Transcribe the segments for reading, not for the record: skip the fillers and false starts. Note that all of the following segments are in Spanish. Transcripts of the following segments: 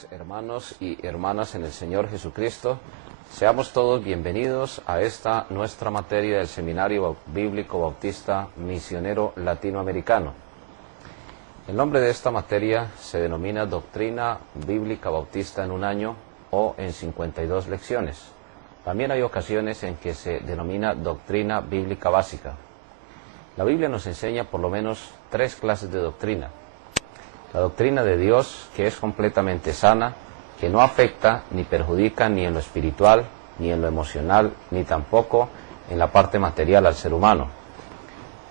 tardes, hermanos y hermanas en el Señor Jesucristo. Seamos todos bienvenidos a esta nuestra materia del Seminario Bíblico Bautista Misionero Latinoamericano. El nombre de esta materia se denomina Doctrina Bíblica Bautista en un año o en 52 lecciones. También hay ocasiones en que se denomina Doctrina Bíblica Básica. La Biblia nos enseña por lo menos 3 clases de doctrina. La doctrina de Dios, que es completamente sana, que no afecta ni perjudica ni en lo espiritual, ni en lo emocional, ni tampoco en la parte material al ser humano.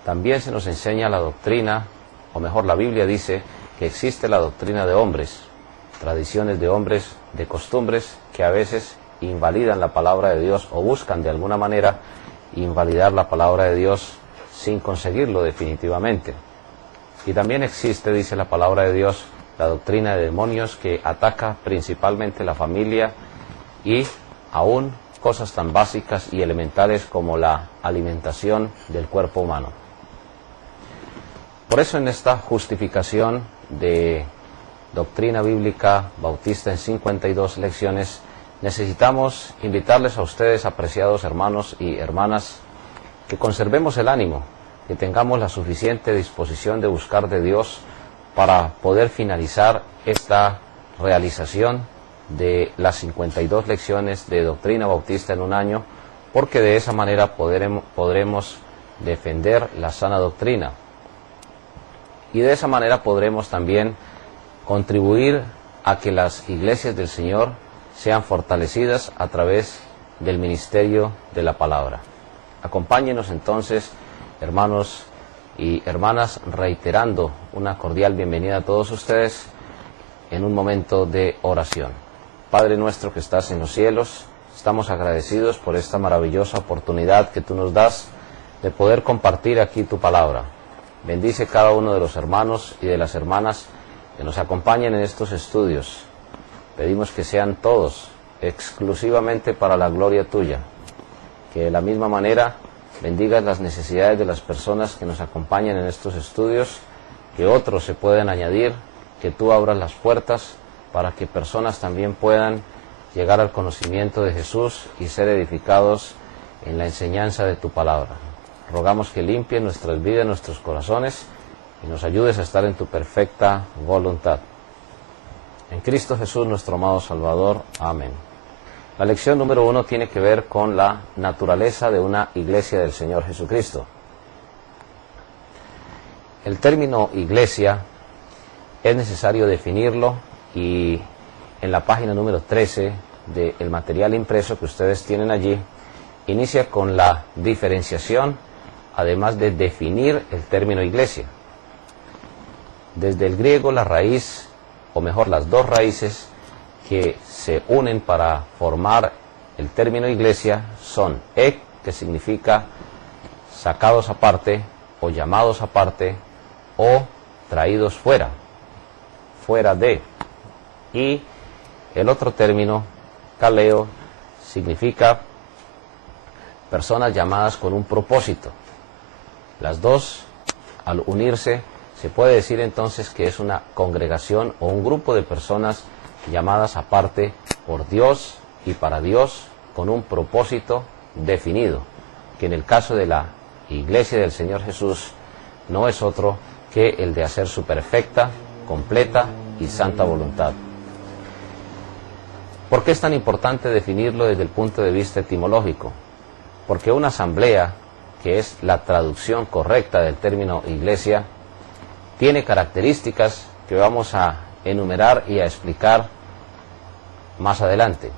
También se nos enseña la doctrina, o mejor la Biblia dice que existe la doctrina de hombres, tradiciones de hombres, de costumbres que a veces invalidan la palabra de Dios o buscan de alguna manera invalidar la palabra de Dios sin conseguirlo definitivamente. Y también existe, dice la palabra de Dios, la doctrina de demonios que ataca principalmente la familia y aún cosas tan básicas y elementales como la alimentación del cuerpo humano. Por eso en esta justificación de Doctrina Bíblica Bautista en 52 lecciones, necesitamos invitarles a ustedes, apreciados hermanos y hermanas, que conservemos el ánimo, que tengamos la suficiente disposición de buscar de Dios para poder finalizar esta realización de las 52 lecciones de Doctrina Bautista en un año, porque de esa manera podremos defender la sana doctrina. Y de esa manera podremos también contribuir a que las iglesias del Señor sean fortalecidas a través del ministerio de la palabra. Acompáñenos entonces, hermanos y hermanas, reiterando una cordial bienvenida a todos ustedes en un momento de oración. Padre nuestro que estás en los cielos, estamos agradecidos por esta maravillosa oportunidad que tú nos das de poder compartir aquí tu palabra. Bendice cada uno de los hermanos y de las hermanas que nos acompañen en estos estudios. Pedimos que sean todos exclusivamente para la gloria tuya, que de la misma manera bendigas las necesidades de las personas que nos acompañan en estos estudios, que otros se puedan añadir, que tú abras las puertas para que personas también puedan llegar al conocimiento de Jesús y ser edificados en la enseñanza de tu palabra. Rogamos que limpies nuestras vidas, nuestros corazones y nos ayudes a estar en tu perfecta voluntad. En Cristo Jesús, nuestro amado Salvador. Amén. La lección número 1 tiene que ver con la naturaleza de una iglesia del Señor Jesucristo. El término iglesia es necesario definirlo y en la página número 13 del material impreso que ustedes tienen allí, inicia con la diferenciación, además de definir el término iglesia. Desde el griego la raíz, o mejor las dos raíces, que se unen para formar el término iglesia son ek, que significa sacados aparte o llamados aparte o traídos fuera, fuera de, y el otro término, kaleo, significa personas llamadas con un propósito. Las dos, al unirse, se puede decir entonces que es una congregación o un grupo de personas llamadas aparte por Dios y para Dios con un propósito definido, que en el caso de la Iglesia del Señor Jesús no es otro que el de hacer su perfecta, completa y santa voluntad. ¿Por qué es tan importante definirlo desde el punto de vista etimológico? Porque una asamblea, que es la traducción correcta del término iglesia, tiene características que vamos a enumerar y a explicar más adelante.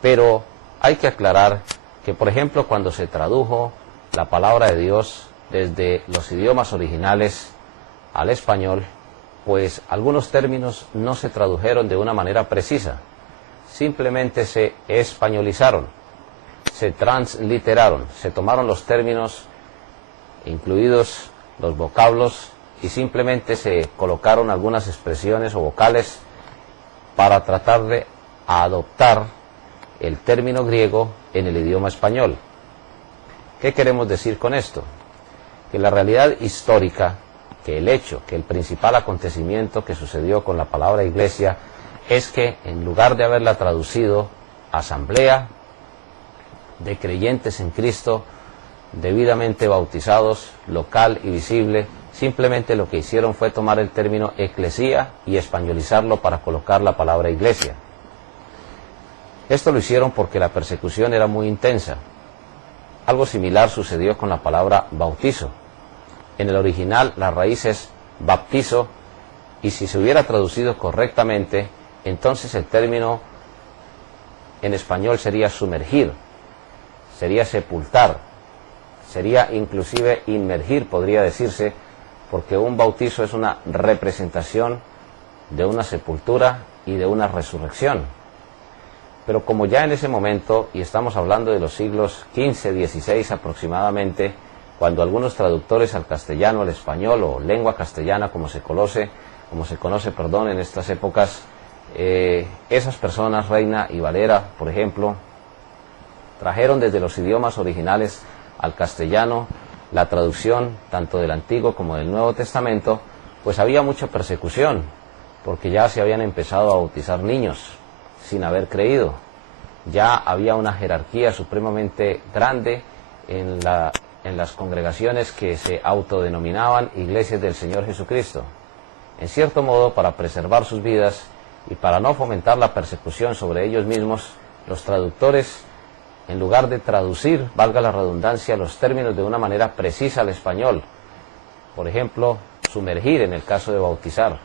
Pero hay que aclarar que, por ejemplo, cuando se tradujo la palabra de Dios desde los idiomas originales al español, pues algunos términos no se tradujeron de una manera precisa, simplemente se españolizaron, se transliteraron, se tomaron los términos, incluidos los vocablos, y simplemente se colocaron algunas expresiones o vocales para tratar de adoptar el término griego en el idioma español. ¿Qué queremos decir con esto? Que la realidad histórica, que el hecho, que el principal acontecimiento que sucedió con la palabra iglesia es que en lugar de haberla traducido Asamblea de Creyentes en Cristo, debidamente bautizados, local y visible, simplemente lo que hicieron fue tomar el término eclesía y españolizarlo para colocar la palabra iglesia. Esto lo hicieron porque la persecución era muy intensa. Algo similar sucedió con la palabra bautizo. En el original la raíz es baptizo, y si se hubiera traducido correctamente, entonces el término en español sería sumergir, sería sepultar, sería inclusive inmergir, podría decirse, porque un bautizo es una representación de una sepultura y de una resurrección. Pero como ya en ese momento, y estamos hablando de los siglos XV, XVI aproximadamente, cuando algunos traductores al castellano, al español o lengua castellana como se conoce, en estas épocas, esas personas, Reina y Valera, por ejemplo, trajeron desde los idiomas originales al castellano la traducción tanto del Antiguo como del Nuevo Testamento, pues había mucha persecución, porque ya se habían empezado a bautizar niños sin haber creído. Ya había una jerarquía supremamente grande en las congregaciones que se autodenominaban iglesias del Señor Jesucristo. En cierto modo, para preservar sus vidas y para no fomentar la persecución sobre ellos mismos, los traductores, en lugar de traducir, valga la redundancia, los términos de una manera precisa al español, por ejemplo, sumergir en el caso de bautizar,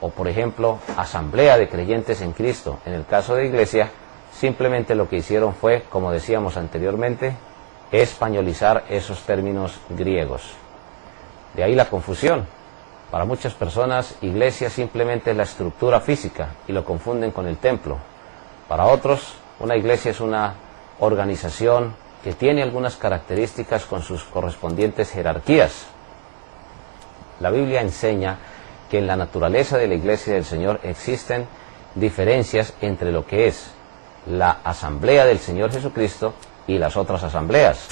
o por ejemplo, asamblea de creyentes en Cristo, en el caso de iglesia, simplemente lo que hicieron fue, como decíamos anteriormente, españolizar esos términos griegos. De ahí la confusión. Para muchas personas, iglesia simplemente es la estructura física y lo confunden con el templo. Para otros, una iglesia es una organización que tiene algunas características con sus correspondientes jerarquías. La Biblia enseña que en la naturaleza de la iglesia del Señor existen diferencias entre lo que es la asamblea del Señor Jesucristo y las otras asambleas.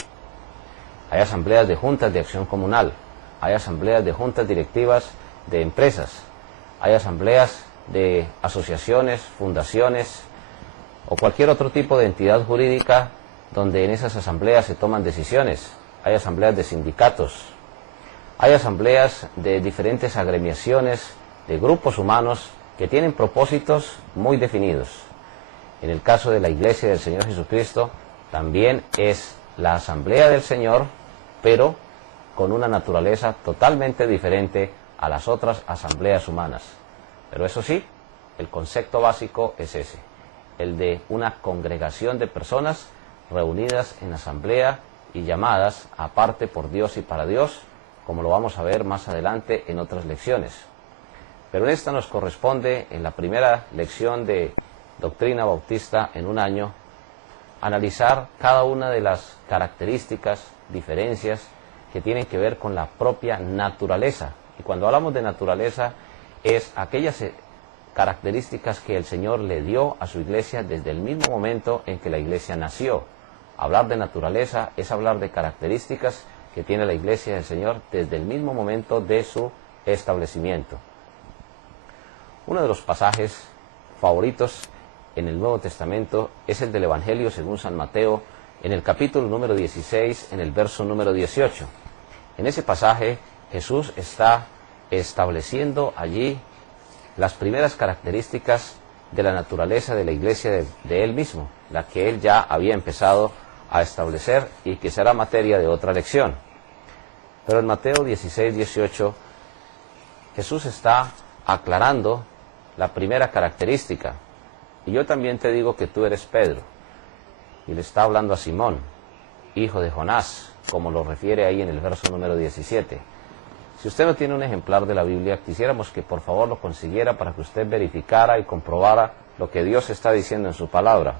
Hay asambleas de juntas de acción comunal, hay asambleas de juntas directivas de empresas, hay asambleas de asociaciones, fundaciones o cualquier otro tipo de entidad jurídica donde en esas asambleas se toman decisiones. Hay asambleas de sindicatos, hay asambleas de diferentes agremiaciones, de grupos humanos que tienen propósitos muy definidos. En el caso de la Iglesia del Señor Jesucristo, también es la asamblea del Señor, pero con una naturaleza totalmente diferente a las otras asambleas humanas. Pero eso sí, el concepto básico es ese, el de una congregación de personas reunidas en asamblea y llamadas aparte por Dios y para Dios, como lo vamos a ver más adelante en otras lecciones. Pero en esta nos corresponde, en la primera lección de Doctrina Bautista en un año, analizar cada una de las características, diferencias que tienen que ver con la propia naturaleza. Y cuando hablamos de naturaleza, es aquellas características que el Señor le dio a su iglesia desde el mismo momento en que la iglesia nació. Hablar de naturaleza es hablar de características que tiene la iglesia del Señor desde el mismo momento de su establecimiento. Uno de los pasajes favoritos en el Nuevo Testamento es el del Evangelio según San Mateo, en el capítulo número 16, en el verso número 18. En ese pasaje Jesús está estableciendo allí las primeras características de la naturaleza de la iglesia de Él mismo, la que Él ya había empezado a establecer y que será materia de otra lección. Pero en Mateo 16, 18, Jesús está aclarando la primera característica. Y yo también te digo que tú eres Pedro. Y le está hablando a Simón, hijo de Jonás, como lo refiere ahí en el verso número 17. Si usted no tiene un ejemplar de la Biblia, quisiéramos que por favor lo consiguiera para que usted verificara y comprobara lo que Dios está diciendo en su palabra.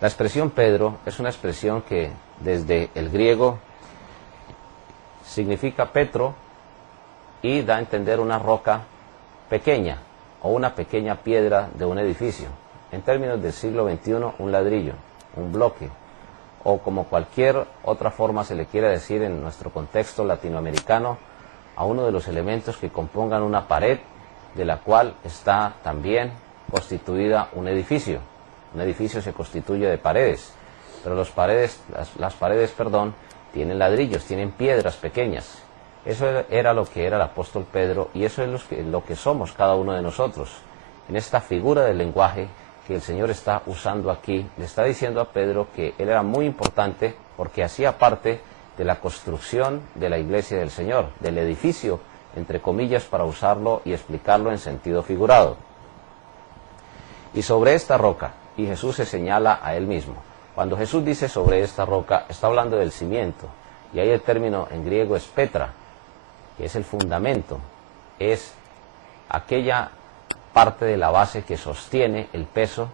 La expresión Pedro es una expresión que desde el griego significa Petro y da a entender una roca pequeña o una pequeña piedra de un edificio. En términos del siglo XXI, un ladrillo, un bloque, o como cualquier otra forma se le quiera decir en nuestro contexto latinoamericano, a uno de los elementos que compongan una pared de la cual está también constituida un edificio. Un edificio se constituye de paredes, pero las paredes, tienen ladrillos, tienen piedras pequeñas. Eso era lo que era el apóstol Pedro, y eso es lo que somos cada uno de nosotros. En esta figura del lenguaje que el Señor está usando aquí, le está diciendo a Pedro que él era muy importante porque hacía parte de la construcción de la iglesia del Señor, del edificio, entre comillas, para usarlo y explicarlo en sentido figurado. Y sobre esta roca, y Jesús se señala a él mismo. Cuando Jesús dice sobre esta roca, está hablando del cimiento, y ahí el término en griego es petra, que es el fundamento, es aquella parte de la base que sostiene el peso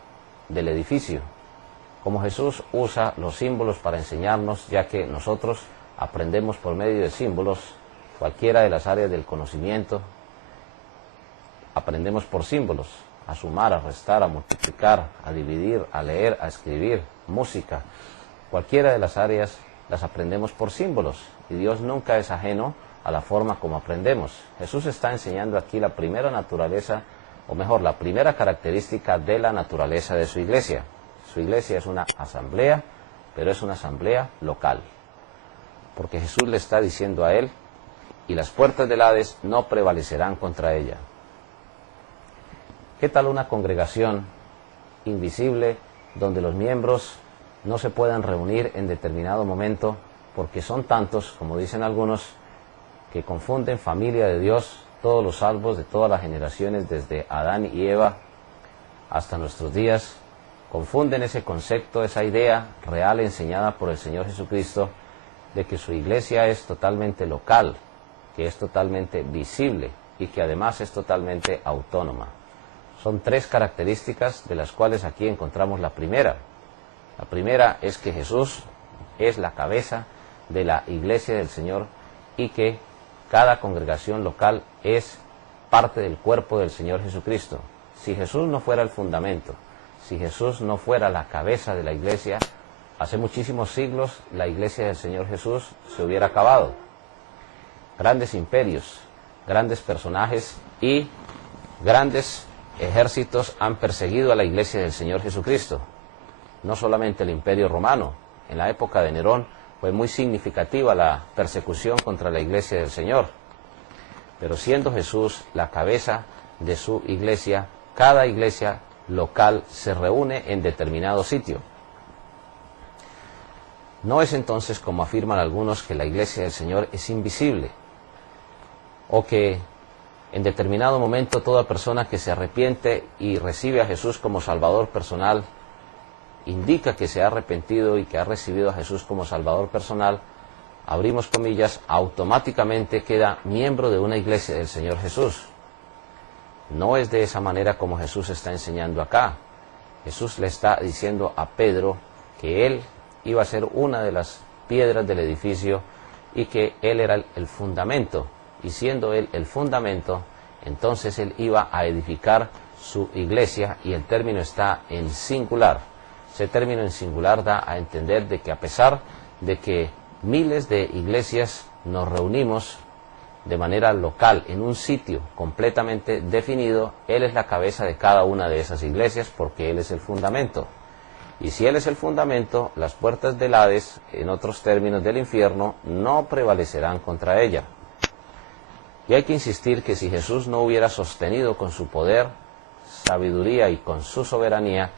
del edificio. Como Jesús usa los símbolos para enseñarnos, ya que nosotros aprendemos por medio de símbolos, cualquiera de las áreas del conocimiento, aprendemos por símbolos, a sumar, a restar, a multiplicar, a dividir, a leer, a escribir, música, cualquiera de las áreas las aprendemos por símbolos, y Dios nunca es ajeno a la forma como aprendemos. Jesús está enseñando aquí la primera naturaleza, o mejor, la primera característica de la naturaleza de su iglesia. Su iglesia es una asamblea, pero es una asamblea local. Porque Jesús le está diciendo a él, y las puertas del Hades no prevalecerán contra ella. ¿Qué tal una congregación invisible donde los miembros no se puedan reunir en determinado momento porque son tantos, como dicen algunos, que confunden familia de Dios, todos los salvos de todas las generaciones desde Adán y Eva hasta nuestros días, confunden ese concepto, esa idea real enseñada por el Señor Jesucristo de que su iglesia es totalmente local, que es totalmente visible y que además es totalmente autónoma. Son tres características de las cuales aquí encontramos la primera. La primera es que Jesús es la cabeza de la iglesia del Señor y que cada congregación local es parte del cuerpo del Señor Jesucristo. Si Jesús no fuera el fundamento, si Jesús no fuera la cabeza de la iglesia, hace muchísimos siglos la iglesia del Señor Jesús se hubiera acabado. Grandes imperios, grandes personajes y grandes ejércitos han perseguido a la iglesia del Señor Jesucristo. No solamente el imperio romano, en la época de Nerón fue muy significativa la persecución contra la iglesia del Señor. Pero siendo Jesús la cabeza de su iglesia, cada iglesia local se reúne en determinado sitio. No es entonces, como afirman algunos, que la iglesia del Señor es invisible, o que en determinado momento toda persona que se arrepiente y recibe a Jesús como Salvador personal, indica que se ha arrepentido y que ha recibido a Jesús como Salvador personal, abrimos comillas, automáticamente queda miembro de una iglesia del Señor Jesús. No es de esa manera como Jesús está enseñando acá. Jesús le está diciendo a Pedro que él iba a ser una de las piedras del edificio y que él era el fundamento. Y siendo él el fundamento, entonces él iba a edificar su iglesia, y el término está en singular. Ese término en singular da a entender de que a pesar de que miles de iglesias nos reunimos de manera local en un sitio completamente definido, él es la cabeza de cada una de esas iglesias porque él es el fundamento. Y si él es el fundamento, las puertas del Hades, en otros términos del infierno, no prevalecerán contra ella. Y hay que insistir que si Jesús no hubiera sostenido con su poder, sabiduría y con su soberanía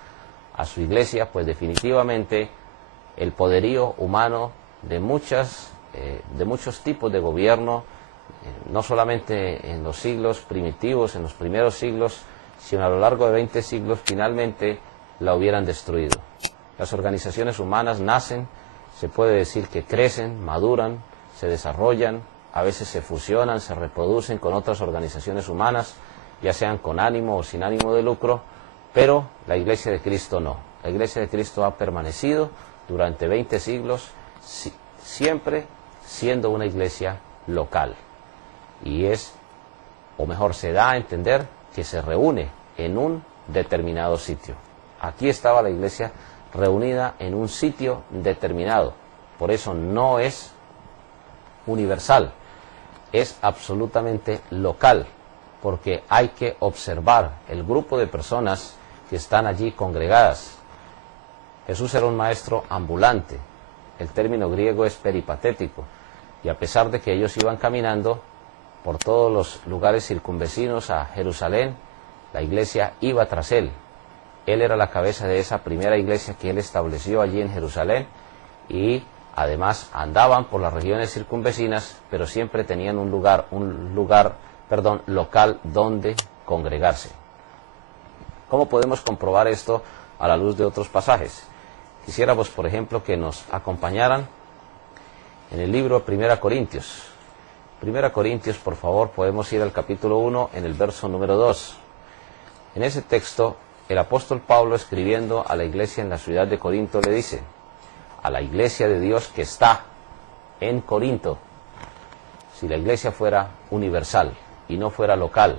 a su iglesia, pues definitivamente el poderío humano de muchos tipos de gobierno, no solamente en los siglos primitivos, en los primeros siglos, sino a lo largo de 20 siglos, finalmente la hubieran destruido. Las organizaciones humanas nacen, se puede decir que crecen, maduran, se desarrollan, a veces se fusionan, se reproducen con otras organizaciones humanas, ya sean con ánimo o sin ánimo de lucro, pero la Iglesia de Cristo no. La Iglesia de Cristo ha permanecido durante 20 siglos, siempre siendo una iglesia local. Y es, o mejor, se da a entender que se reúne en un determinado sitio. Aquí estaba la iglesia reunida en un sitio determinado. Por eso no es universal, es absolutamente local. porque hay que observar el grupo de personas que están allí congregadas. Jesús era un maestro ambulante, el término griego es peripatético, y a pesar de que ellos iban caminando por todos los lugares circunvecinos a Jerusalén, la iglesia iba tras él. Él era la cabeza de esa primera iglesia que él estableció allí en Jerusalén, y además andaban por las regiones circunvecinas, pero siempre tenían un lugar local donde congregarse. ¿Cómo podemos comprobar esto a la luz de otros pasajes? Quisiéramos, por ejemplo, que nos acompañaran en el libro 1 Corintios. 1 Corintios, por favor, podemos ir al capítulo 1, en el verso número 2. En ese texto, el apóstol Pablo, escribiendo a la iglesia en la ciudad de Corinto, le dice: a la iglesia de Dios que está en Corinto. Si la iglesia fuera universal y no fuera local,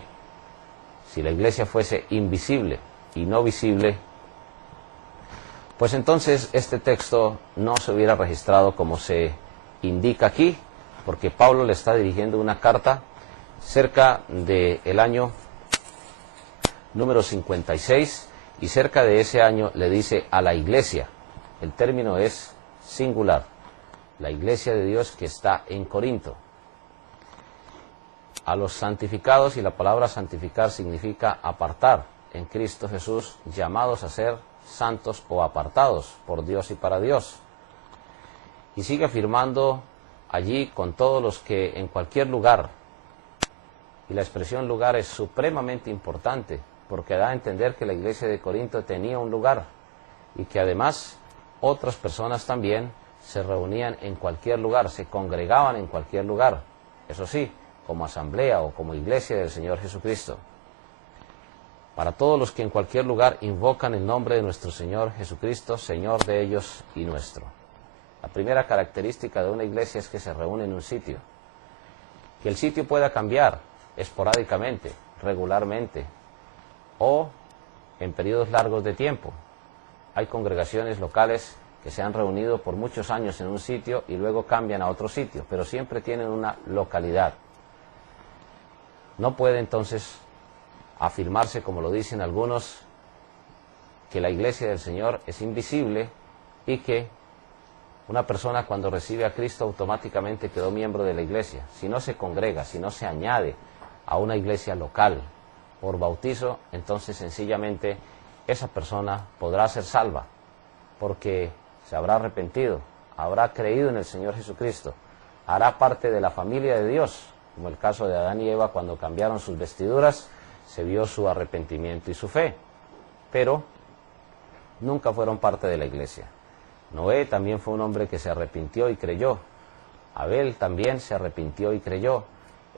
si la iglesia fuese invisible y no visible, pues entonces este texto no se hubiera registrado como se indica aquí, porque Pablo le está dirigiendo una carta cerca del año número 56, y cerca de ese año le dice a la iglesia. El término es singular, la iglesia de Dios que está en Corinto. A los santificados, y la palabra santificar significa apartar en Cristo Jesús, llamados a ser santos o apartados por Dios y para Dios. Y sigue afirmando allí con todos los que en cualquier lugar, y la expresión lugar es supremamente importante, porque da a entender que la iglesia de Corinto tenía un lugar, y que además otras personas también se reunían en cualquier lugar, se congregaban en cualquier lugar, eso sí, como asamblea o como iglesia del Señor Jesucristo. Para todos los que en cualquier lugar invocan el nombre de nuestro Señor Jesucristo, Señor de ellos y nuestro. La primera característica de una iglesia es que se reúne en un sitio. Que el sitio pueda cambiar esporádicamente, regularmente, o en periodos largos de tiempo. Hay congregaciones locales que se han reunido por muchos años en un sitio y luego cambian a otro sitio, pero siempre tienen una localidad. No puede entonces afirmarse, como lo dicen algunos, que la iglesia del Señor es invisible y que una persona cuando recibe a Cristo automáticamente quedó miembro de la iglesia. Si no se congrega, si no se añade a una iglesia local por bautizo, entonces sencillamente esa persona podrá ser salva, porque se habrá arrepentido, habrá creído en el Señor Jesucristo, hará parte de la familia de Dios, como el caso de Adán y Eva cuando cambiaron sus vestiduras, se vio su arrepentimiento y su fe, pero nunca fueron parte de la iglesia. Noé también fue un hombre que se arrepintió y creyó. Abel también se arrepintió y creyó.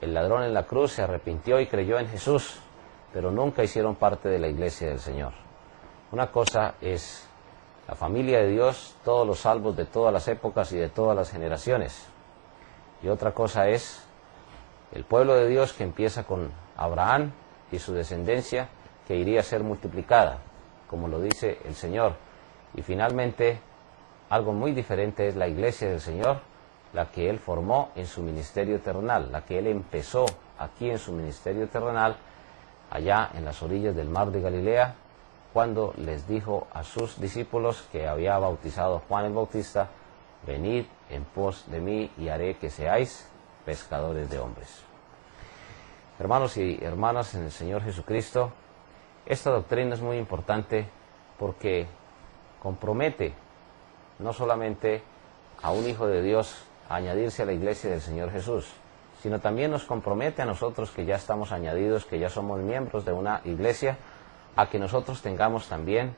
El ladrón en la cruz se arrepintió y creyó en Jesús, pero nunca hicieron parte de la iglesia del Señor. Una cosa es la familia de Dios, todos los salvos de todas las épocas y de todas las generaciones. Y otra cosa es el pueblo de Dios que empieza con Abraham y su descendencia, que iría a ser multiplicada, como lo dice el Señor. Y finalmente, algo muy diferente es la iglesia del Señor, la que Él formó en su ministerio terrenal, la que Él empezó aquí en su ministerio terrenal, allá en las orillas del mar de Galilea, cuando les dijo a sus discípulos que había bautizado Juan el Bautista: venid en pos de mí y haré que seáis pescadores de hombres. Hermanos y hermanas en el Señor Jesucristo, esta doctrina es muy importante porque compromete no solamente a un hijo de Dios a añadirse a la iglesia del Señor Jesús, sino también nos compromete a nosotros que ya estamos añadidos, que ya somos miembros de una iglesia, a que nosotros tengamos también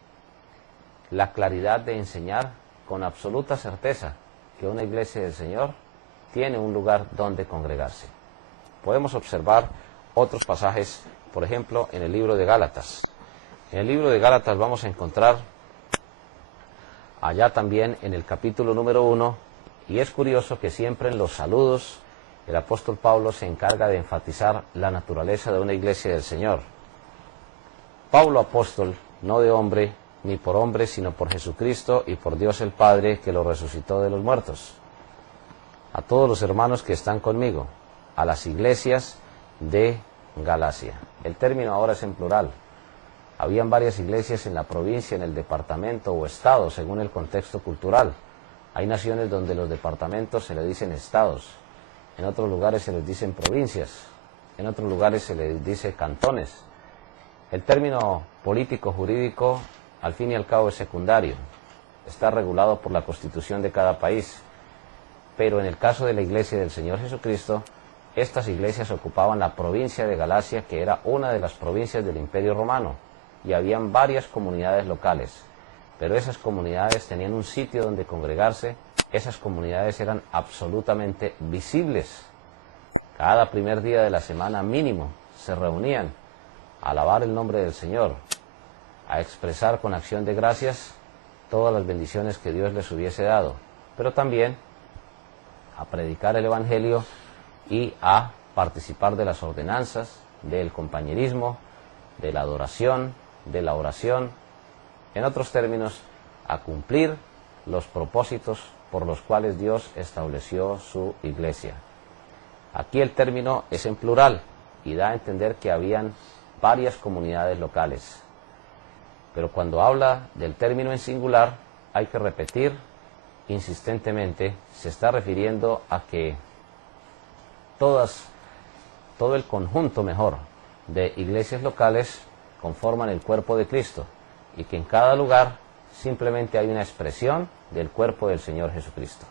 la claridad de enseñar con absoluta certeza que una iglesia del Señor tiene un lugar donde congregarse. Podemos observar otros pasajes, por ejemplo, en el libro de Gálatas. En el libro de Gálatas vamos a encontrar allá también en el capítulo número 1, y es curioso que siempre en los saludos el apóstol Pablo se encarga de enfatizar la naturaleza de una iglesia del Señor. Pablo apóstol, no de hombre, ni por hombre, sino por Jesucristo y por Dios el Padre, que lo resucitó de los muertos. A todos los hermanos que están conmigo, a las iglesias de Galacia. El término ahora es en plural. Habían varias iglesias en la provincia, en el departamento o estado, según el contexto cultural. Hay naciones donde los departamentos se les dicen estados, en otros lugares se les dicen provincias, en otros lugares se les dice cantones. El término político jurídico, al fin y al cabo, es secundario. Está regulado por la Constitución de cada país. Pero en el caso de la Iglesia del Señor Jesucristo, estas iglesias ocupaban la provincia de Galacia, que era una de las provincias del Imperio Romano, y habían varias comunidades locales. Pero esas comunidades tenían un sitio donde congregarse, esas comunidades eran absolutamente visibles. Cada primer día de la semana mínimo se reunían a alabar el nombre del Señor, a expresar con acción de gracias todas las bendiciones que Dios les hubiese dado, pero también a predicar el Evangelio y a participar de las ordenanzas, del compañerismo, de la adoración, de la oración, en otros términos, a cumplir los propósitos por los cuales Dios estableció su iglesia. Aquí el término es en plural y da a entender que habían varias comunidades locales. Pero cuando habla del término en singular, hay que repetir insistentemente, se está refiriendo a que todo el conjunto mejor de iglesias locales conforman el cuerpo de Cristo y que en cada lugar simplemente hay una expresión del cuerpo del Señor Jesucristo.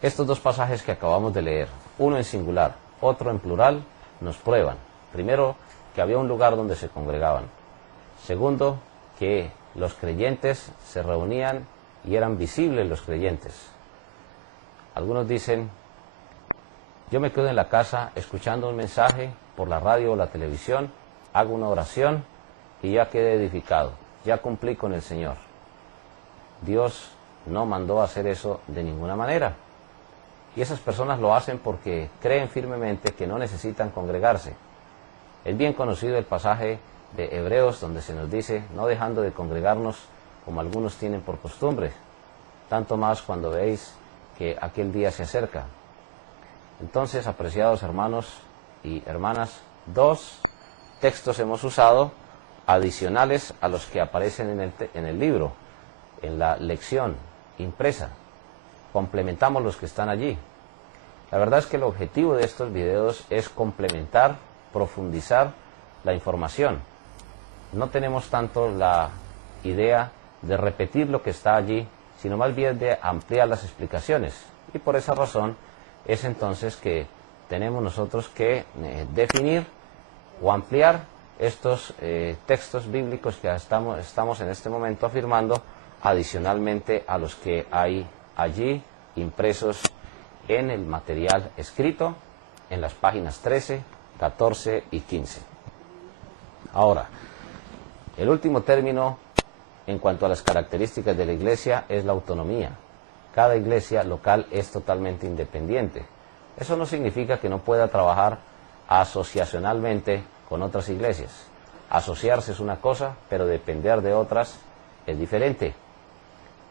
Estos dos pasajes que acabamos de leer, uno en singular, otro en plural, nos prueban, primero, que había un lugar donde se congregaban, segundo, que los creyentes se reunían y eran visibles los creyentes. Algunos dicen, yo me quedo en la casa escuchando un mensaje por la radio o la televisión, hago una oración y ya quedé edificado, ya cumplí con el Señor. Dios no mandó a hacer eso de ninguna manera. Y esas personas lo hacen porque creen firmemente que no necesitan congregarse. Es bien conocido el pasaje de Hebreos donde se nos dice, no dejando de congregarnos como algunos tienen por costumbre, tanto más cuando veis que aquel día se acerca. Entonces, apreciados hermanos y hermanas, dos textos hemos usado adicionales a los que aparecen en el libro, en la lección impresa. Complementamos los que están allí. La verdad es que el objetivo de estos videos es complementar, profundizar la información. No tenemos tanto la idea de repetir lo que está allí, sino más bien de ampliar las explicaciones. Y por esa razón es entonces que tenemos nosotros que definir o ampliar estos textos bíblicos que estamos en este momento afirmando, adicionalmente a los que hay allí impresos en el material escrito en las páginas 13, 14 y 15. Ahora, el último término en cuanto a las características de la iglesia es la autonomía. Cada iglesia local es totalmente independiente. Eso no significa que no pueda trabajar asociacionalmente con otras iglesias. Asociarse es una cosa, pero depender de otras es diferente.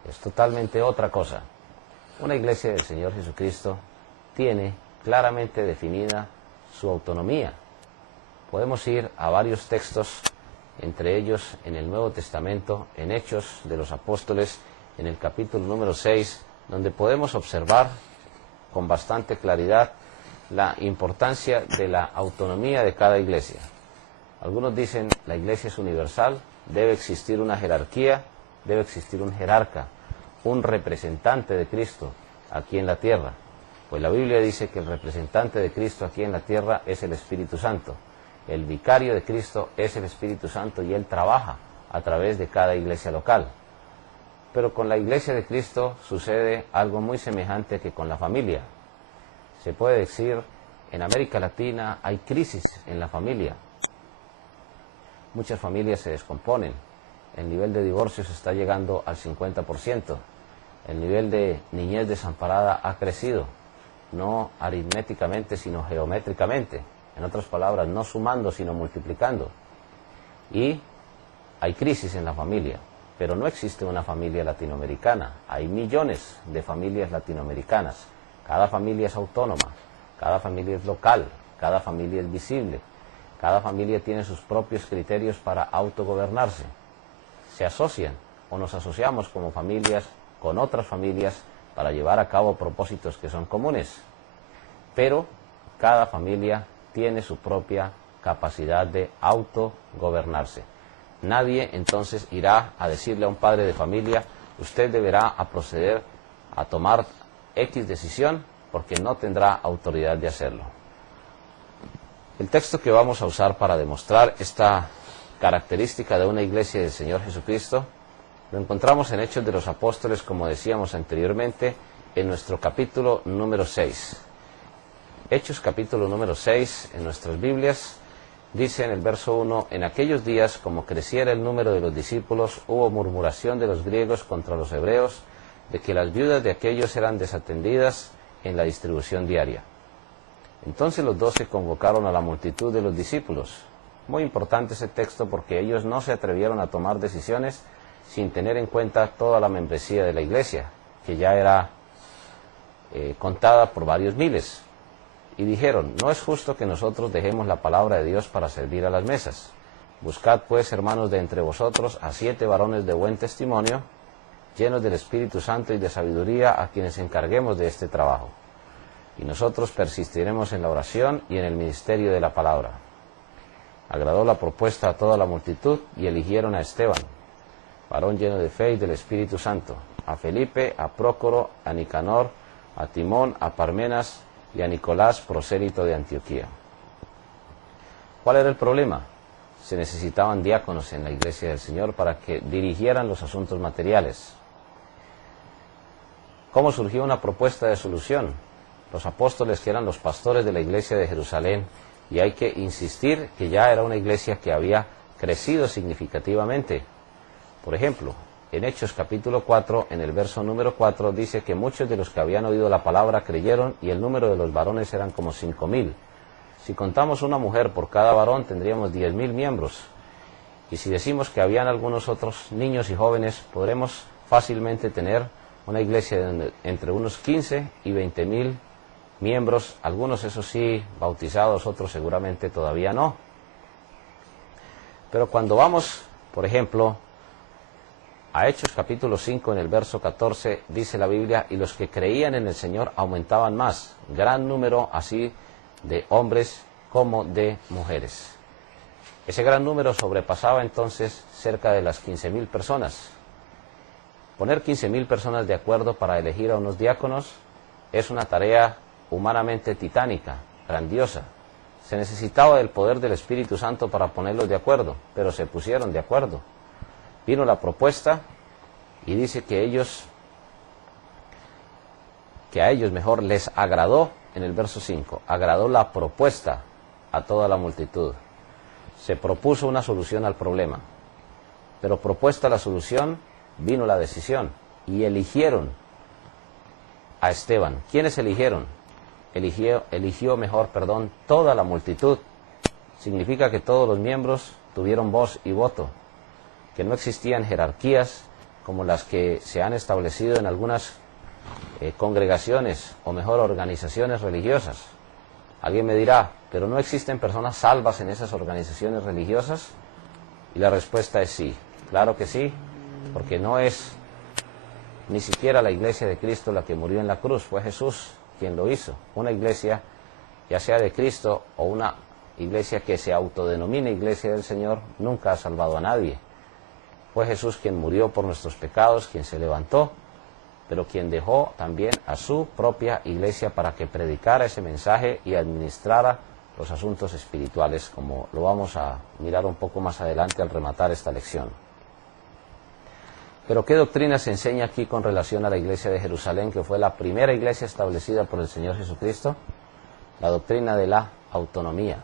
Es totalmente otra cosa. Una iglesia del Señor Jesucristo tiene claramente definida su autonomía. Podemos ir a varios textos, entre ellos en el Nuevo Testamento, en Hechos de los Apóstoles, en el capítulo número 6, donde podemos observar con bastante claridad la importancia de la autonomía de cada iglesia. Algunos dicen, la iglesia es universal, debe existir una jerarquía, debe existir un jerarca, un representante de Cristo aquí en la tierra. Pues la Biblia dice que el representante de Cristo aquí en la tierra es el Espíritu Santo. El vicario de Cristo es el Espíritu Santo y Él trabaja a través de cada iglesia local. Pero con la iglesia de Cristo sucede algo muy semejante que con la familia. Se puede decir, en América Latina hay crisis en la familia. Muchas familias se descomponen. El nivel de divorcios está llegando al 50%. El nivel de niñez desamparada ha crecido, no aritméticamente, sino geométricamente. En otras palabras, no sumando, sino multiplicando. Y hay crisis en la familia, pero no existe una familia latinoamericana. Hay millones de familias latinoamericanas. Cada familia es autónoma, cada familia es local, cada familia es visible, cada familia tiene sus propios criterios para autogobernarse. Se asocian o nos asociamos como familias con otras familias para llevar a cabo propósitos que son comunes, pero cada familia tiene su propia capacidad de autogobernarse. Nadie entonces irá a decirle a un padre de familia: usted deberá proceder a tomar X decisión, porque no tendrá autoridad de hacerlo. El texto que vamos a usar para demostrar esta característica de una iglesia del Señor Jesucristo lo encontramos en Hechos de los Apóstoles, como decíamos anteriormente, en nuestro capítulo número 6. Hechos capítulo número 6, en nuestras Biblias, dice en el verso 1: en aquellos días, como creciera el número de los discípulos, hubo murmuración de los griegos contra los hebreos, de que las viudas de aquellos eran desatendidas en la distribución diaria. Entonces los 12 convocaron a la multitud de los discípulos. Muy importante ese texto, porque ellos no se atrevieron a tomar decisiones sin tener en cuenta toda la membresía de la iglesia, que ya era contada por varios miles. Y dijeron: no es justo que nosotros dejemos la palabra de Dios para servir a las mesas. Buscad pues, hermanos, de entre vosotros a 7 varones de buen testimonio, llenos del Espíritu Santo y de sabiduría, a quienes encarguemos de este trabajo. Y nosotros persistiremos en la oración y en el ministerio de la palabra. Agradó la propuesta a toda la multitud, y eligieron a Esteban, varón lleno de fe y del Espíritu Santo, a Felipe, a Prócoro, a Nicanor, a Timón, a Parmenas y a Nicolás, prosélito de Antioquía. ¿Cuál era el problema? Se necesitaban diáconos en la iglesia del Señor para que dirigieran los asuntos materiales. ¿Cómo surgió una propuesta de solución? Los apóstoles, que eran los pastores de la iglesia de Jerusalén, y hay que insistir que ya era una iglesia que había crecido significativamente. Por ejemplo, en Hechos capítulo 4, en el verso número 4, dice que muchos de los que habían oído la palabra creyeron, y el número de los varones eran como 5,000. Si contamos una mujer por cada varón, tendríamos 10,000 miembros. Y si decimos que habían algunos otros niños y jóvenes, podremos fácilmente tener una iglesia de entre unos 15 y 20,000 miembros, algunos, eso sí, bautizados, otros seguramente todavía no. Pero cuando vamos, por ejemplo, a Hechos capítulo 5, en el verso 14, dice la Biblia: y los que creían en el Señor aumentaban más, gran número así de hombres como de mujeres. Ese gran número sobrepasaba entonces cerca de las 15,000 personas. Poner 15,000 personas de acuerdo para elegir a unos diáconos es una tarea humanamente titánica, grandiosa. Se necesitaba del poder del Espíritu Santo para ponerlos de acuerdo, pero se pusieron de acuerdo. Vino la propuesta y dice que a ellos mejor les agradó, en el verso 5, agradó la propuesta a toda la multitud. Se propuso una solución al problema, pero propuesta la solución, vino la decisión, y eligieron a Esteban. ¿Quiénes eligieron? Eligió toda la multitud. Significa que todos los miembros tuvieron voz y voto, que no existían jerarquías como las que se han establecido en algunas congregaciones, o mejor, organizaciones religiosas. Alguien me dirá: ¿pero no existen personas salvas en esas organizaciones religiosas? Y la respuesta es sí, claro que sí, porque no es ni siquiera la iglesia de Cristo la que murió en la cruz, fue Jesús quien lo hizo. Una iglesia, ya sea de Cristo o una iglesia que se autodenomina iglesia del Señor, nunca ha salvado a nadie. Fue Jesús quien murió por nuestros pecados, quien se levantó, pero quien dejó también a su propia iglesia para que predicara ese mensaje y administrara los asuntos espirituales, como lo vamos a mirar un poco más adelante al rematar esta lección. Pero ¿qué doctrina se enseña aquí con relación a la iglesia de Jerusalén, que fue la primera iglesia establecida por el Señor Jesucristo? La doctrina de la autonomía.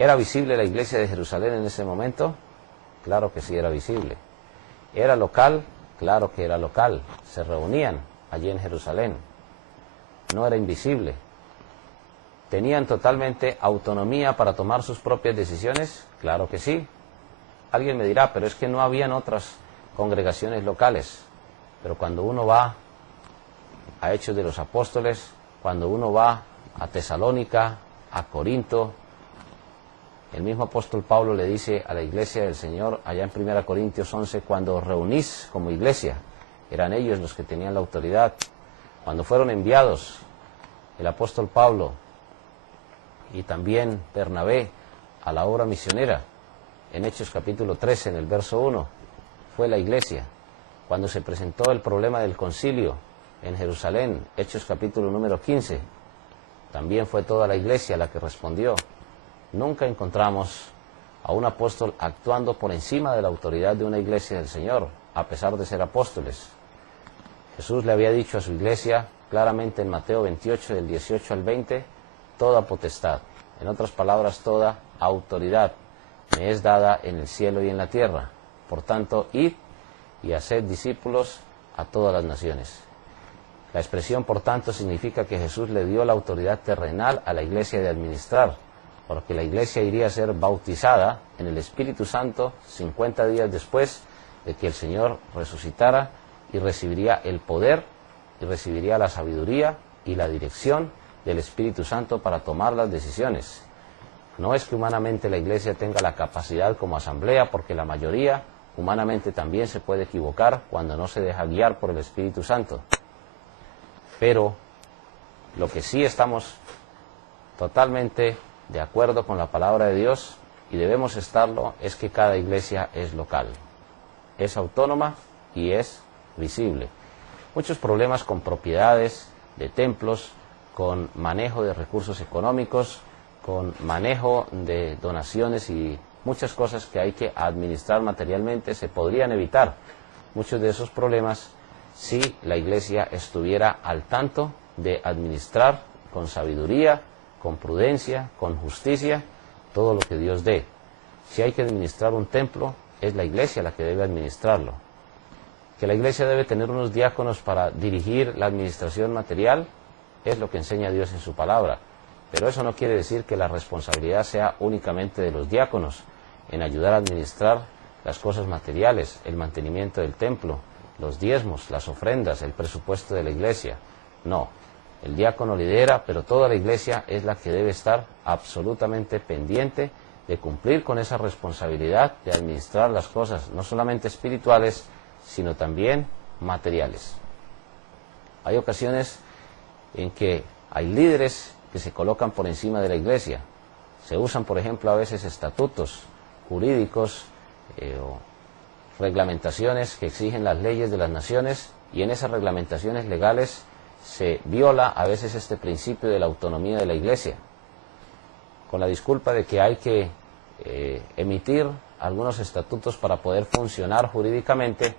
¿Era visible la iglesia de Jerusalén en ese momento? Claro que sí era visible. ¿Era local? Claro que era local. Se reunían allí en Jerusalén. No era invisible. ¿Tenían totalmente autonomía para tomar sus propias decisiones? Claro que sí. Alguien me dirá: pero es que no habían otras congregaciones locales. Pero cuando uno va a Hechos de los Apóstoles, cuando uno va a Tesalónica, a Corinto. El mismo apóstol Pablo le dice a la iglesia del Señor, allá en 1 Corintios 11, cuando os reunís como iglesia, eran ellos los que tenían la autoridad. Cuando fueron enviados el apóstol Pablo y también Bernabé a la obra misionera, en Hechos capítulo 13, en el verso 1, fue la iglesia. Cuando se presentó el problema del concilio en Jerusalén, Hechos capítulo número 15, también fue toda la iglesia la que respondió. Nunca encontramos a un apóstol actuando por encima de la autoridad de una iglesia del Señor, a pesar de ser apóstoles. Jesús le había dicho a su iglesia claramente en Mateo 28, del 18 al 20, toda potestad, en otras palabras, toda autoridad me es dada en el cielo y en la tierra. Por tanto, id y haced discípulos a todas las naciones. La expresión, por tanto, significa que Jesús le dio la autoridad terrenal a la iglesia de administrar, porque la iglesia iría a ser bautizada en el Espíritu Santo 50 días después de que el Señor resucitara, y recibiría el poder y recibiría la sabiduría y la dirección del Espíritu Santo para tomar las decisiones. No es que humanamente la iglesia tenga la capacidad como asamblea, porque la mayoría humanamente también se puede equivocar cuando no se deja guiar por el Espíritu Santo. Pero lo que sí estamos totalmente de acuerdo con la palabra de Dios, y debemos estarlo, es que cada iglesia es local, es autónoma y es visible. Muchos problemas con propiedades de templos, con manejo de recursos económicos, con manejo de donaciones y muchas cosas que hay que administrar materialmente se podrían evitar. Muchos de esos problemas si la iglesia estuviera al tanto de administrar con sabiduría, con prudencia, con justicia, todo lo que Dios dé. Si hay que administrar un templo, es la iglesia la que debe administrarlo. Que la iglesia debe tener unos diáconos para dirigir la administración material, es lo que enseña Dios en su palabra. Pero eso no quiere decir que la responsabilidad sea únicamente de los diáconos en ayudar a administrar las cosas materiales, el mantenimiento del templo, los diezmos, las ofrendas, el presupuesto de la iglesia. No, el diácono lidera, pero toda la iglesia es la que debe estar absolutamente pendiente de cumplir con esa responsabilidad de administrar las cosas, no solamente espirituales, sino también materiales. Hay ocasiones en que hay líderes que se colocan por encima de la iglesia. Se usan, por ejemplo, a veces estatutos jurídicos o reglamentaciones que exigen las leyes de las naciones, y en esas reglamentaciones legales se viola a veces este principio de la autonomía de la iglesia, con la disculpa de que hay que emitir algunos estatutos para poder funcionar jurídicamente.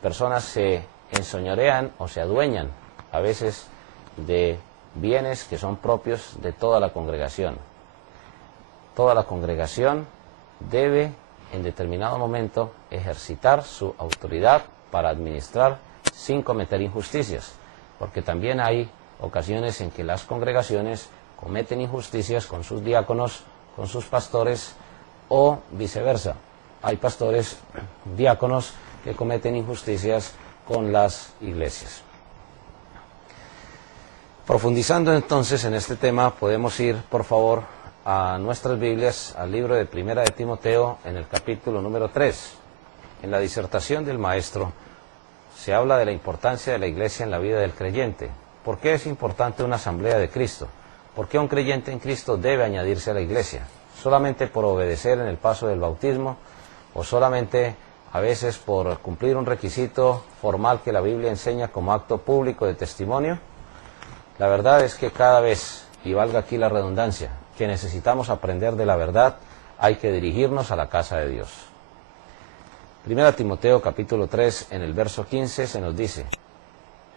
Personas se enseñorean o se adueñan a veces de bienes que son propios de toda la congregación. Toda la congregación debe en determinado momento ejercitar su autoridad para administrar sin cometer injusticias, porque también hay ocasiones en que las congregaciones cometen injusticias con sus diáconos, con sus pastores, o viceversa. Hay pastores, diáconos, que cometen injusticias con las iglesias. Profundizando entonces en este tema, podemos ir, por favor, a nuestras Biblias, al libro de Primera de Timoteo, en el capítulo número 3. En la disertación del maestro se habla de la importancia de la iglesia en la vida del creyente. ¿Por qué es importante una asamblea de Cristo? ¿Por qué un creyente en Cristo debe añadirse a la iglesia? ¿Solamente por obedecer en el paso del bautismo? ¿O solamente a veces por cumplir un requisito formal que la Biblia enseña como acto público de testimonio? La verdad es que cada vez, y valga aquí la redundancia, que necesitamos aprender de la verdad, hay que dirigirnos a la casa de Dios. Primera Timoteo capítulo 3, en el verso 15 se nos dice,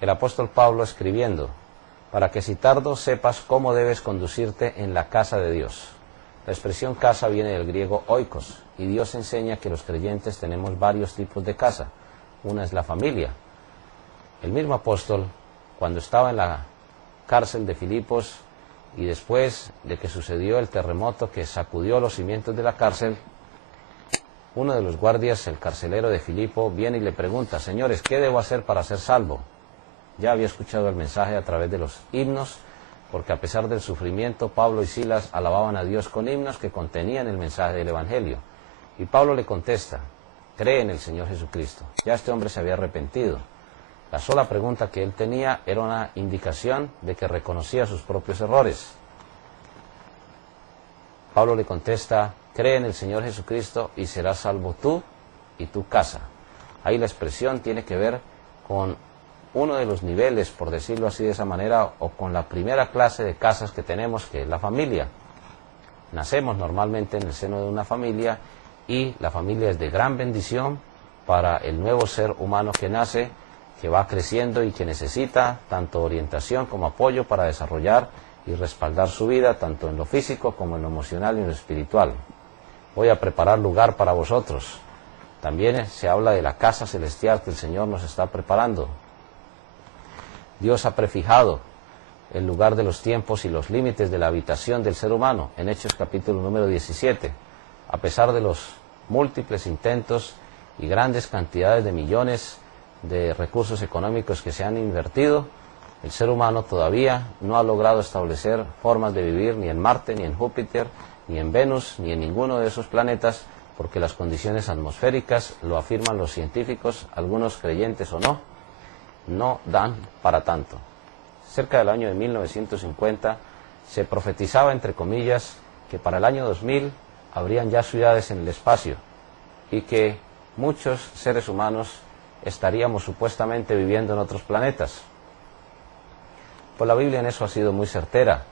el apóstol Pablo escribiendo, para que si tardo sepas cómo debes conducirte en la casa de Dios. La expresión casa viene del griego oikos, y Dios enseña que los creyentes tenemos varios tipos de casa. Una es la familia. El mismo apóstol, cuando estaba en la cárcel de Filipos, y después de que sucedió el terremoto que sacudió los cimientos de la cárcel, uno de los guardias, el carcelero de Filipo, viene y le pregunta, señores, ¿qué debo hacer para ser salvo? Ya había escuchado el mensaje a través de los himnos, porque a pesar del sufrimiento, Pablo y Silas alababan a Dios con himnos que contenían el mensaje del Evangelio. Y Pablo le contesta: cree en el Señor Jesucristo. Ya este hombre se había arrepentido. La sola pregunta que él tenía era una indicación de que reconocía sus propios errores. Pablo le contesta: cree en el Señor Jesucristo y serás salvo tú y tu casa. Ahí la expresión tiene que ver con uno de los niveles, por decirlo así de esa manera, o con la primera clase de casas que tenemos, que es la familia. Nacemos normalmente en el seno de una familia y la familia es de gran bendición para el nuevo ser humano que nace, que va creciendo y que necesita tanto orientación como apoyo para desarrollar y respaldar su vida, tanto en lo físico como en lo emocional y en lo espiritual. Voy a preparar lugar para vosotros. También se habla de la casa celestial que el Señor nos está preparando. Dios ha prefijado el lugar de los tiempos y los límites de la habitación del ser humano en Hechos capítulo número 17. A pesar de los múltiples intentos y grandes cantidades de millones de recursos económicos que se han invertido, el ser humano todavía no ha logrado establecer formas de vivir ni en Marte, ni en Júpiter, ni en Venus, ni en ninguno de esos planetas, porque las condiciones atmosféricas, lo afirman los científicos, algunos creyentes o no dan para tanto. Cerca del año de 1950 se profetizaba, entre comillas, que para el año 2000 habrían ya ciudades en el espacio y que muchos seres humanos estaríamos supuestamente viviendo en otros planetas. Pues la Biblia en eso ha sido muy certera,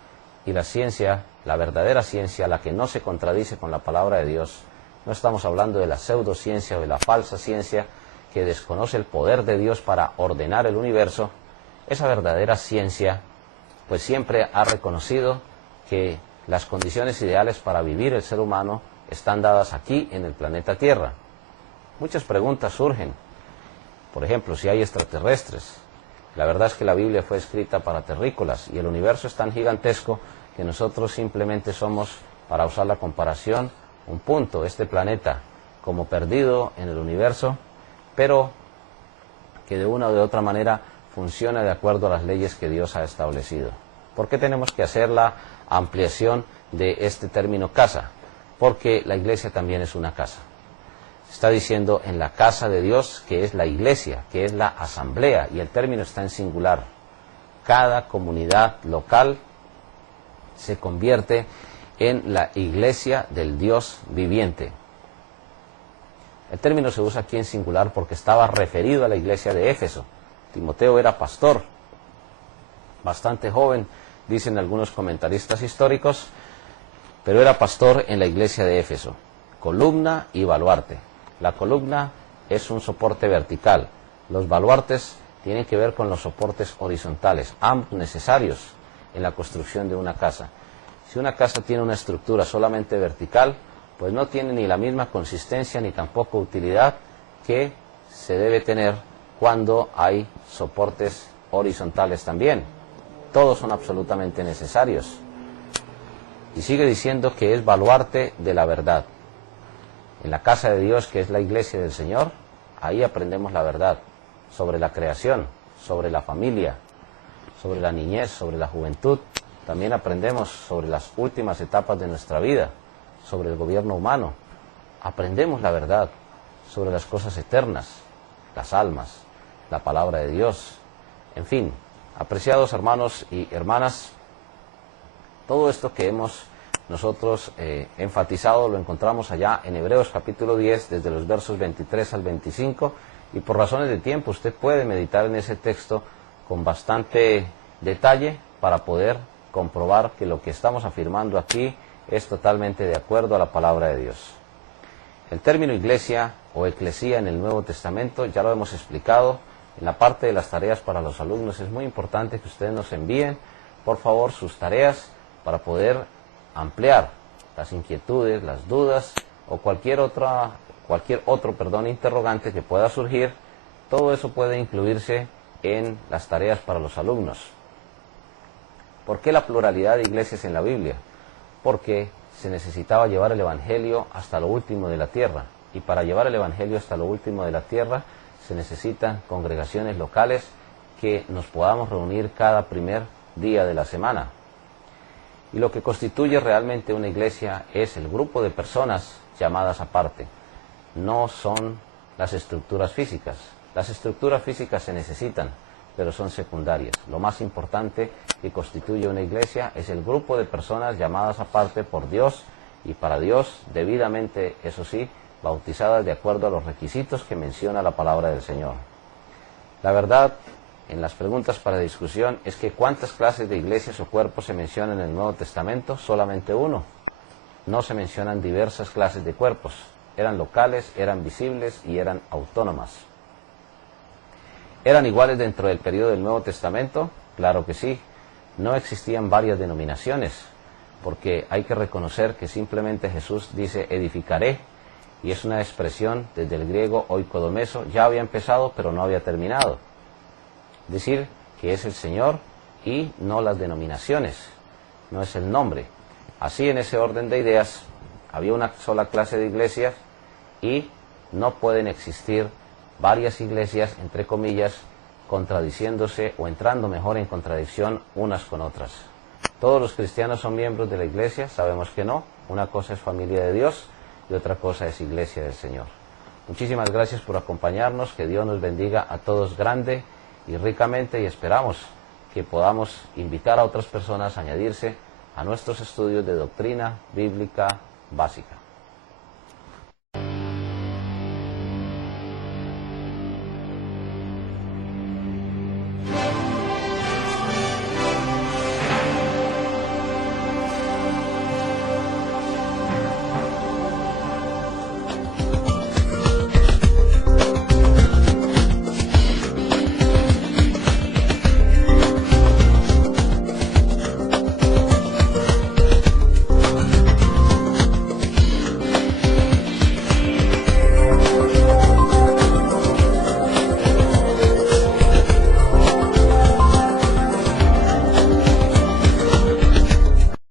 y la ciencia, la verdadera ciencia, la que no se contradice con la palabra de Dios, no estamos hablando de la pseudociencia o de la falsa ciencia que desconoce el poder de Dios para ordenar el universo. Esa verdadera ciencia pues siempre ha reconocido que las condiciones ideales para vivir el ser humano están dadas aquí en el planeta Tierra. Muchas preguntas surgen. Por ejemplo, si hay extraterrestres. La verdad es que la Biblia fue escrita para terrícolas y el universo es tan gigantesco que nosotros simplemente somos, para usar la comparación, un punto, este planeta, como perdido en el universo, pero que de una o de otra manera funciona de acuerdo a las leyes que Dios ha establecido. ¿Por qué tenemos que hacer la ampliación de este término casa? Porque la iglesia también es una casa. Está diciendo en la casa de Dios, que es la iglesia, que es la asamblea, y el término está en singular. Cada comunidad local se convierte en la iglesia del Dios viviente. El término se usa aquí en singular porque estaba referido a la iglesia de Éfeso. Timoteo era pastor, bastante joven, dicen algunos comentaristas históricos, pero era pastor en la iglesia de Éfeso. Columna y baluarte. La columna es un soporte vertical. Los baluartes tienen que ver con los soportes horizontales, ambos necesarios en la construcción de una casa. Si una casa tiene una estructura solamente vertical, pues no tiene ni la misma consistencia ni tampoco utilidad que se debe tener cuando hay soportes horizontales también. Todos son absolutamente necesarios. Y sigue diciendo que es baluarte de la verdad. En la casa de Dios, que es la iglesia del Señor, ahí aprendemos la verdad sobre la creación, sobre la familia, sobre la niñez, sobre la juventud. También aprendemos sobre las últimas etapas de nuestra vida, sobre el gobierno humano. Aprendemos la verdad sobre las cosas eternas, las almas, la palabra de Dios. En fin, apreciados hermanos y hermanas, todo esto que hemos nosotros enfatizado lo encontramos allá en Hebreos capítulo 10, desde los versos 23 al 25, y por razones de tiempo usted puede meditar en ese texto con bastante detalle para poder comprobar que lo que estamos afirmando aquí es totalmente de acuerdo a la palabra de Dios. El término iglesia o eclesía en el Nuevo Testamento ya lo hemos explicado. En la parte de las tareas para los alumnos es muy importante que ustedes nos envíen, por favor, sus tareas para poder ampliar las inquietudes, las dudas o cualquier otro interrogante que pueda surgir. Todo eso puede incluirse en las tareas para los alumnos. ¿Por qué la pluralidad de iglesias en la Biblia? Porque se necesitaba llevar el Evangelio hasta lo último de la tierra, y para llevar el Evangelio hasta lo último de la tierra se necesitan congregaciones locales que nos podamos reunir cada primer día de la semana. Y lo que constituye realmente una iglesia es el grupo de personas llamadas aparte. No son las estructuras físicas. Las estructuras físicas se necesitan, pero son secundarias. Lo más importante que constituye una iglesia es el grupo de personas llamadas aparte por Dios y para Dios, debidamente, eso sí, bautizadas de acuerdo a los requisitos que menciona la palabra del Señor. La verdad, en las preguntas para discusión, es que ¿cuántas clases de iglesias o cuerpos se mencionan en el Nuevo Testamento? Solamente uno. No se mencionan diversas clases de cuerpos. Eran locales, eran visibles y eran autónomas. ¿Eran iguales dentro del periodo del Nuevo Testamento? Claro que sí. No existían varias denominaciones, porque hay que reconocer que simplemente Jesús dice edificaré, y es una expresión desde el griego oikodomeso, ya había empezado pero no había terminado. Es decir, que es el Señor y no las denominaciones, no es el nombre. Así, en ese orden de ideas, había una sola clase de iglesias y no pueden existir varias iglesias, entre comillas, contradiciéndose o entrando mejor en contradicción unas con otras. ¿Todos los cristianos son miembros de la iglesia? Sabemos que no. Una cosa es familia de Dios y otra cosa es iglesia del Señor. Muchísimas gracias por acompañarnos. Que Dios nos bendiga a todos grande y ricamente, y esperamos que podamos invitar a otras personas a añadirse a nuestros estudios de doctrina bíblica básica.